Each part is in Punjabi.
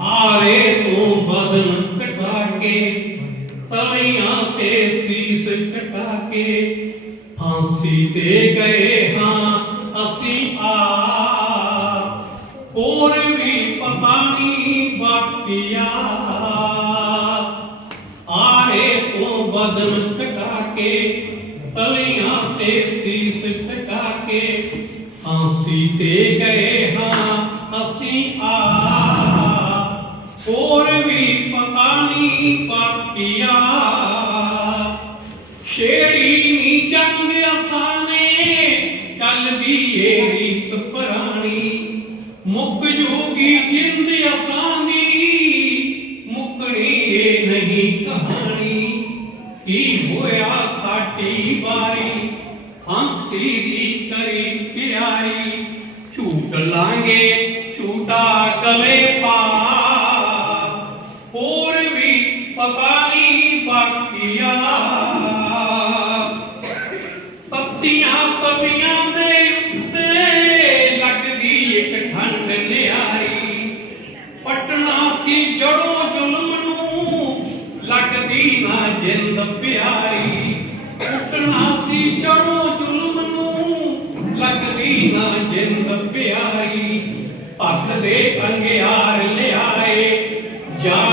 ਆਰੇ ਤੋਂ ਬਦਨ ਕਟਾ ਕੇ ਤਲੀਆਂ ਤੇ ਸੀਸ ਕਟਾ ਕੇ ਫਾਂਸੀ ਤੇ ਗਏ ਹਾਂ ਅਸੀਂ ਆ ਹੋਰ ਵੀ ਪਤਾ ਨਹੀਂ ਬਾਕੀਆ ਆਰੇ ਤੋਂ ਬਦਨ ਕਟਾ ਕੇ ਤਲੀਆਂ ਤੇ ਸੀਸ ਕਟਾ ਕੇ ਫਾਂਸੀ ਤੇ ਗਏ ਹਾਂ ਅਸੀਂ ਆ اور بھی پتا نہیں پاپیا شیڑی نی جنگ آسانے چل بھی یہ ریت پرانی مک جو کی جند آسانی مکڑی یہ نہیں کہانی کی ہویا ساٹی باری ہنسی دی کری پیاری چھوٹ لانگے چھوٹا گلے پار ਪਤਾ ਨਹੀਂ ਬਾਕੀਆ ਪੱਤੀਆਂ ਤਵੀਆਂ ਦੇ ਉੱਤੇ ਲੱਗਦੀ ਇੱਕ ਠੰਡ ਨਿਆਰੀ ਪਟਣਾ ਸੀ ਜੜੋਂ ਜ਼ੁਲਮ ਨੂੰ ਲੱਗਦੀ ਨਾ ਜਿੰਦ ਪਿਆਰੀ। ਪਟਣਾ ਸੀ ਜੜੋਂ ਜ਼ੁਲਮ ਨੂੰ ਲੱਗਦੀ ਨਾ ਜਿੰਦ ਪਿਆਰੀ। ਪੱਖ ਦੇ ਅੰਗਿਆਰ ਲਿਆਏ ਜਾ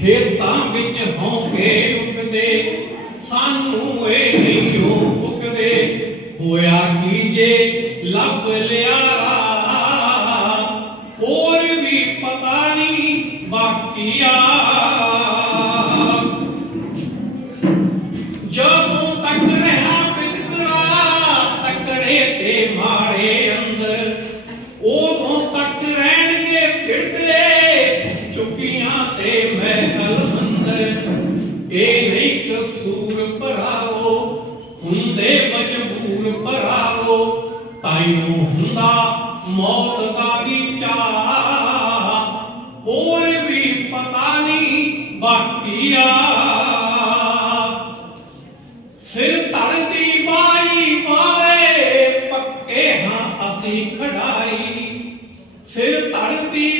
ਖੇਤਾਂ ਵਿੱਚ ਹੌਂਕੇ ਉੱਠਦੇ ਸਾਨੂੰ ਇਹ ਨਹੀਂ ਉਹ ਪੁੱਗਦੇ ਹੋਇਆ ਕੀ ਜੇ ਲੱਭ ਲਿਆ ਇਹ ਨਹੀਂ ਭਰਾਵੋ, ਹੁੰਦੇ ਮਜਬੂਰ ਭਰਾਵੋ, ਤਾਈਓ ਹੁੰਦਾ ਮੌਤ ਦਾ ਵੀ ਹੋਰ ਵੀ ਪਤਾ ਨਹੀਂ ਬਾਕੀਆ। ਸਿਰ ਧੜਦੀ ਬਾਈ ਵਾਲੇ, ਪੱਕੇ ਹਾਂ ਅਸੀਂ ਖਿਡਾਰੀ ਸਿਰ ਧੜਦੀ